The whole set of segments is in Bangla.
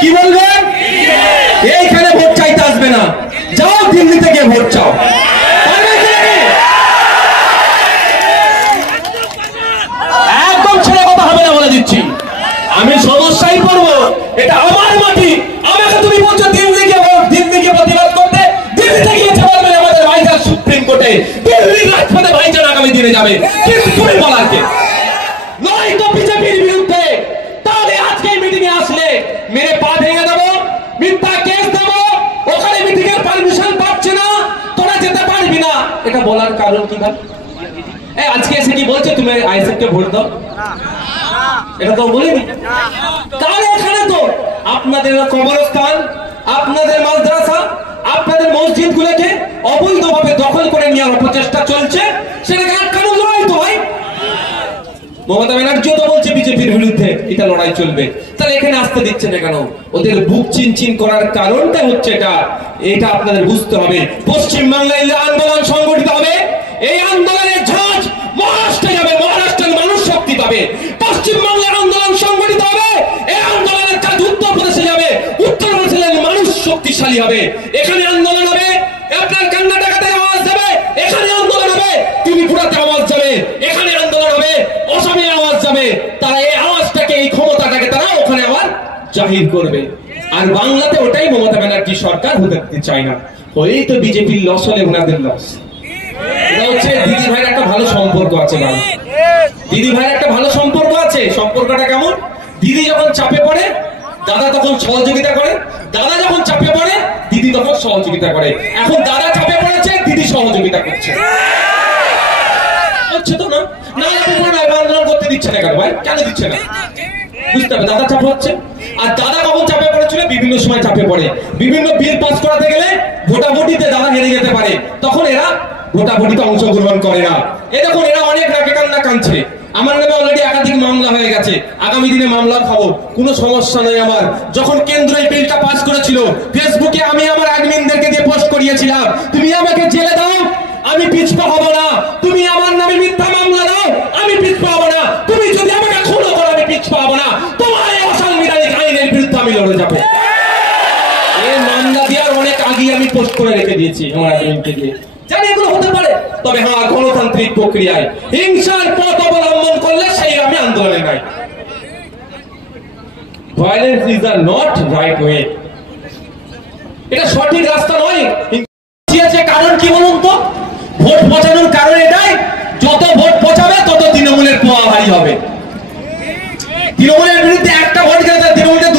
কি বলবেন? এইখানে ভোট চাইতে আসবে না, যাও দিল্লি থেকে ভোট চাও। একদম ছেড়ে কথা হবে না বলে দিচ্ছি, আমি সমস্যায় পড়বো। এটা আমার মাটি, আমাকে তুমি বলছো দিল্লি গিয়ে ভোট, দিল্লি গিয়ে প্রতিবাদ করতে। দিল্লি থেকে যেতে পারবেন আমাদের ভাইজান সুপ্রিম কোর্টে, দিল্লির রাজপথে ভাইজান আগামী দিনে যাবে, কিন্তু তুমি বলার কে? নয় তো বিজেপির বিরুদ্ধে, তাহলে আজকে মিটিং এ আসলে মেরে পা ভেঙে দেবো, মিথ্যা কেস দেবো, ওখানে মিটিং এর পারমিশন পাচ্ছে না, তোরা যেতে পারবি না। এটা বলার কারণ কি ভাই? আজকে এসে কি বলছে তুমি আইএসএফ কে ভোট দাও? এটা তো বলিনি। তাহলে এখানে তো আপনাদের কবরস্থান, আপনাদের মাদ্রাসা, আপনাদের মসজিদ গুলোকে অবৈধভাবে দখল করে নেওয়ার প্রচেষ্টা চলছে, সেটাকে আটকানো লড়াই তো ভাই। মমতা ব্যানার্জিও তো বলছে বিজেপির বিরুদ্ধে এটা লড়াই চলবে, তাহলে এখানে আসতে দিচ্ছে না কেন? ওদের বুক চিনচিন করার কারণটা হচ্ছে এটা আপনাদের বুঝতে হবে। পশ্চিমবাংলায় আন্দোলন সংগঠিত হবে, এই আন্দোলনের ঝাঁজ মহারাষ্ট্রে যাবে, মহারাষ্ট্রের মানুষ শক্তি পাবে। পশ্চিমবাংলায় আন্দোলন সংগঠিত হবে, এই আন্দোলনের কাজ উত্তরপ্রদেশে যাবে, উত্তরপ্রদেশের মানুষ শক্তিশালী হবে। এখানে আন্দোলন হবে, আপনার কর্ণাটকাতে আওয়াজ যাবে, এখানে আন্দোলন হবে, ত্রিপুরাতে আওয়াজ যাবে, এখানে আন্দোলন হবে, অসমে আওয়াজ যাবে। তারা এই আওয়াজটাকে, এই ক্ষমতাটাকে তারা ওখানে আবার জাহির করবে। আর বাংলাতে ওটাই মমতা ব্যানার্জি সরকার হতে চায় না, হলেই তো বিজেপির লস হলে ওনাদের লস। এটা হচ্ছে দিদি ভাইয়ের একটা ভালো সম্পর্ক আছে, দিদি ভাইয়ের একটা ভালো সম্পর্ক আছে। সম্পর্কটা কেমন? দিদি যখন চাপে পড়ে দাদা তখন সহযোগিতা করে, দাদা যখন চাপে পড়ে দিদি তখন সহযোগিতা করে। এখন দাদা চাপে পড়েছে, দিদি সহযোগিতা করছে, হচ্ছে তো না? না আন্দোলন করতে দিচ্ছে না কেন ভাই? কেন দিচ্ছে না বুঝতে হবে। দাদা চাপ হচ্ছে, আর দাদা কখন চাপে পড়েছিল? বিভিন্ন সময় চাপে পড়ে, বিভিন্ন বিল পাস করাতে গেলে ভোটাভুটিতে দাদা হেরে যেতে পারে, তখন এরা ভোটাভুটিতে অংশগ্রহণ করে না। এই দেখুন, এরা অনেক রাগে কান্না কাঁদছে, আমার নামে অলরেডি একাধিক মামলা হয়ে গেছে, আগামী দিনে মামলা খাবো, কোনো সমস্যা নেই আমার। যখন কেন্দ্র এই বিলটা পাস করেছিল, ফেসবুকে আমি আমার অ্যাডমিনদেরকে দিয়ে পোস্ট করিয়েছিলাম, তুমি আমাকে জেলে দাও, আমি পিছপা হব না। তুমি আমার নামে মিথ্যা মামলা দাও, আমি পিছপা হব না। তুমি যদি আমাকে খুনও করো, আমি পিছপা হব না। তোমার এই অসাংবিধানিক আইনের বিরুদ্ধে আমি লড়ে যাবো। এই মামলা দেওয়ার অনেক আগে আমি পোস্ট করে রেখে দিয়েছি আমার অ্যাডমিনকে দিয়ে, জানি এগুলো হতে পারে। তবে হ্যাঁ, গণতান্ত্রিক প্রক্রিয়ায় হিংসার পথ অবলম্বন করলে সেই আমি আন্দোলনে নাই। Violence is the not right way, এটা সঠিক রাস্তা নয়। কারণ কি বলুন তো? ভোট পচানোর কারণ এটাই, যত ভোট পচাবে তত তৃণমূলের পোয়া ভারী হবে। তৃণমূলের বিরুদ্ধে একটা ভোট গেলে তৃণমূলের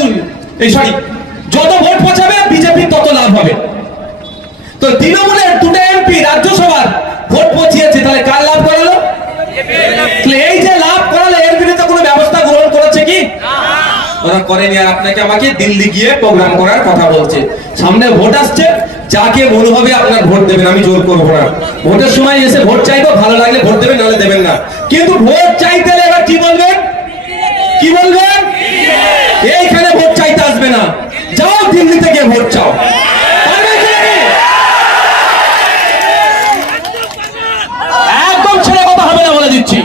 যত ভোট পচাবে বিজেপি তত লাভ হবে। তো তৃণমূলের দুটো এমপি রাজ্যসভার ভোট পচিয়েছে, তাহলে কার লাভ করালো? এই যে লাভ করালো, এর বিরুদ্ধে কোনো ব্যবস্থা গ্রহণ করেছে কি? ওরা করেনি। আর আপনাকে আমাকে দিল্লি গিয়ে প্রোগ্রাম করার কথা বলছে। সামনে ভোট আসছে, যাকে মনে হবে আপনার ভোট দেবেন, আমি জোর করবো না। ভোটের সময় এসে ভোট চাইবো, ভালো লাগলে ভোট দেবেন, নাহলে দেবেন না। কিন্তু ভোট চাইতে এবার কি বলবেন? কি বলবেন? এইখানে ভোট চাইতে আসবে না, যাও দিল্লি থেকে ভোট চাও। একদম ছেড়ে কথা হবে না বলে দিচ্ছি,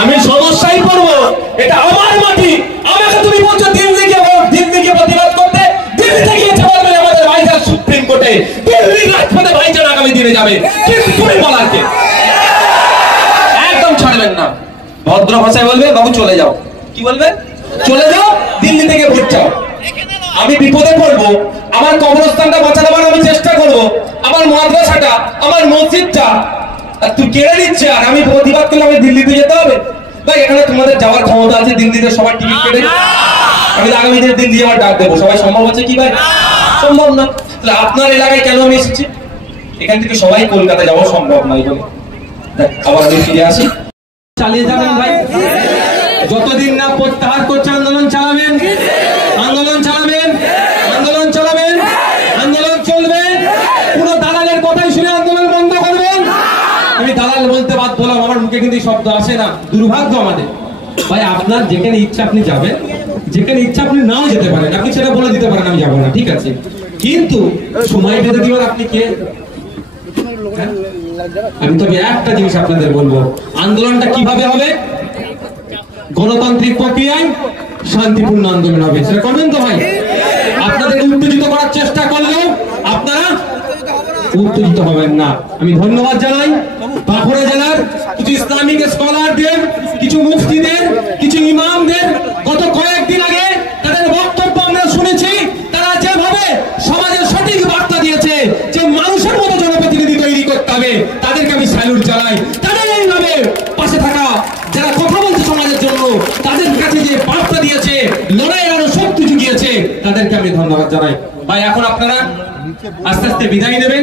আমি সমস্যায় পড়বো। এটা আমার মাটি, আমাকে তুমি বলছো দিল্লি গিয়ে ভোট, দিল্লি গিয়ে প্রতিবাদ করতে। দিল্লি থেকে যেতে পারবেন আমাদের ভাইজান সুপ্রিম কোর্টে, দিল্লির রাজপথে ভাইজান আগামী দিনে যাবে, কিন্তু তুমি বলার কে? একদম ছাড়বেন না, ভদ্র ভাষায় বলবে বাবু চলে যাও। কি বলবে? চলে যাও, দিল্লি থেকে ভোট চাও। আমি বিপদে পড়বো, আমার কবরস্থানটা বাঁচা দেওয়ার আমি চেষ্টা করবো, আমার মাদ্রাসাটা, আমার মসজিদটা তুই কেড়ে নিচ্ছে, আর আমি প্রতিবাদ করলে আমি দিল্লিতে যেতে হবে? ভাই এখানে তোমাদের যাওয়ার ক্ষমতা আছে, দিল্লিতে সবার টিকিট কেটে আমি আগামী দিনে দিল্লি যাওয়ার ডাক দেবো, সবাই সম্ভব আছে কি ভাই? সম্ভব না। তাহলে আপনার এলাকায় কেন আমি এসেছি? এখান থেকে সবাই কলকাতা যাওয়া সম্ভব নয় বলে আবার আমি ফিরে আসি। চালিয়ে যাবেন ভাই, যতদিন না প্রত্যাহার করছে আন্দোলন চালাবেন, আন্দোলন চালাবেন, আন্দোলন চালাবেন, আন্দোলন চলবে। পুরো দালালের কথাই শুনে আন্দোলন বন্ধ করবেন। আমি দালাল বলতে বাধ্য হলাম, আমার মুখে কিন্তু শব্দ আসে না, দুর্ভাগ্য আমাদের। ভাই আপনার যেখানে ইচ্ছা আপনি যাবেন, যেখানে ইচ্ছা আপনি নাও যেতে পারেন, আপনি সেটা বলে দিতে পারেন আমি যাবো না, ঠিক আছে, কিন্তু সময় বেঁধে দিবেন আপনি কে? আমি তবে একটা জিনিস আপনাদের বলবো, আন্দোলনটা কিভাবে হবে? গণতান্ত্রিক প্রক্রিয়ায় শান্তিপূর্ণ আন্দোলন হবে। সেটা করবেন তো ভাই? আপনাদেরকে উত্তেজিত করার চেষ্টা করলেও আপনারা উত্তেজিত হবেন না। আমি ধন্যবাদ জানাই বাঁকুড়া জেলার কিছু ইসলামিক স্কলারদের, কিছু মুফতিদের, কিছু ইমামদের। গত কয়েকদিন আগে তাদের বক্তব্য আমরা শুনেছি। তারা যেভাবে সমাজের সঠিক বার্তা দিয়েছে যে মানুষের মতো জনপ্রতিনিধি তৈরি করতে হবে, তাদেরকে আমি স্যালুট জানাই। তাদের এইভাবে পাশে থাকা যারা কথা বলছে সমাজের জন্য, তাদের কাছে যে বার্তা দিয়েছে, লড়াইয়ের আরো শক্তি জুগিয়েছে, তাদেরকে আমি ধন্যবাদ জানাই। ভাই এখন আপনারা আস্তে আস্তে বিদায় নেবেন।